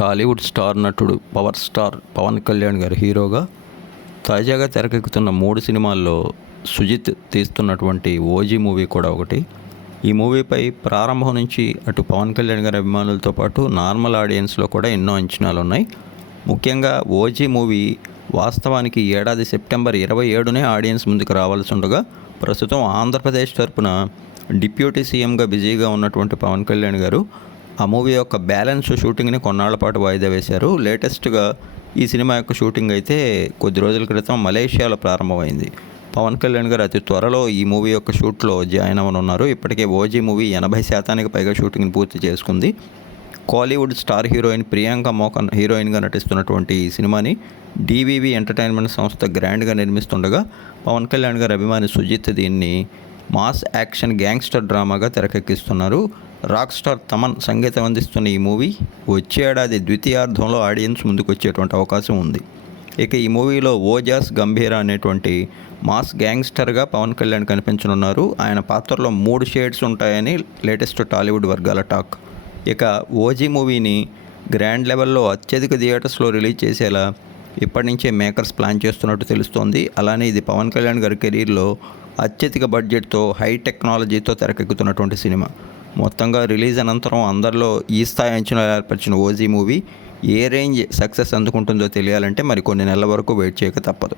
Tollywood star నటుడు power star Pawan Kalyan గారు హీరోగా తాజాగా తెరకెక్కుతున్న 3 సినిమాల్లో సుజిత్ తీస్తున్నటువంటి ఓజీ మూవీ కూడా ఒకటి. ఈ మూవీపై ప్రారంభం నుంచి అటు పవన్ కళ్యాణ్ గారి అభిమానులతో పాటు నార్మల్ ఆడియన్స్లో కూడా ఎన్నో అంచనాలు ఉన్నాయి. ముఖ్యంగా ఓజీ మూవీ వాస్తవానికి ఏడాది సెప్టెంబర్ 27నే ఆడియన్స్ ముందుకు రావాల్సి ఉండగా, ప్రస్తుతం ఆంధ్రప్రదేశ్ తరపున డిప్యూటీ సీఎంగా బిజీగా ఉన్నటువంటి పవన్ కళ్యాణ్ గారు ఆ మూవీ యొక్క బ్యాలెన్స్ షూటింగ్ని కొన్నాళ్ల పాటు వాయిదా వేశారు. లేటెస్ట్గా ఈ సినిమా యొక్క షూటింగ్ అయితే కొద్ది రోజుల క్రితం మలేషియాలో ప్రారంభమైంది. పవన్ కళ్యాణ్ గారు అతి త్వరలో ఈ మూవీ యొక్క షూట్లో జాయిన్ అవ్వనున్నారు. ఇప్పటికే ఓజీ మూవీ 80% పైగా షూటింగ్ని పూర్తి చేసుకుంది. కాలీవుడ్ స్టార్ హీరోయిన్ ప్రియాంక మోహన్ హీరోయిన్గా నటిస్తున్నటువంటి ఈ సినిమాని డివివి ఎంటర్టైన్మెంట్ సంస్థ గ్రాండ్గా నిర్మిస్తుండగా, పవన్ కళ్యాణ్ గారి అభిమాని సుజిత్ దీన్ని మాస్ యాక్షన్ గ్యాంగ్స్టర్ డ్రామాగా తెరకెక్కిస్తున్నారు. రాక్ స్టార్ తమన్ సంగీతం అందిస్తున్న ఈ మూవీ వచ్చే ఏడాది ద్వితీయార్థంలో ఆడియన్స్ ముందుకు వచ్చేటువంటి అవకాశం ఉంది. ఇక ఈ మూవీలో ఓజాస్ గంభీర అనేటువంటి మాస్ గ్యాంగ్స్టర్గా పవన్ కళ్యాణ్ కనిపించనున్నారు. ఆయన పాత్రలో 3 షేడ్స్ ఉంటాయని లేటెస్ట్ టాలీవుడ్ వర్గాల టాక్. ఇక ఓజీ మూవీని గ్రాండ్ లెవెల్లో అత్యధిక థియేటర్స్లో రిలీజ్ చేసేలా ఇప్పటి నుంచే మేకర్స్ ప్లాన్ చేస్తున్నట్టు తెలుస్తోంది. అలానే ఇది పవన్ కళ్యాణ్ గారి కెరీర్లో అత్యధిక బడ్జెట్తో హై టెక్నాలజీతో తెరకెక్కుతున్నటువంటి సినిమా. మొత్తంగా రిలీజ్ అనంతరం అందరిలో ఈ స్థాయి అంచనాలు ఏర్పరిచిన ఓజీ మూవీ ఏ రేంజ్ సక్సెస్ అందుకుంటుందో తెలియాలంటే మరి కొన్ని నెలల వరకు వెయిట్ చేయక తప్పదు.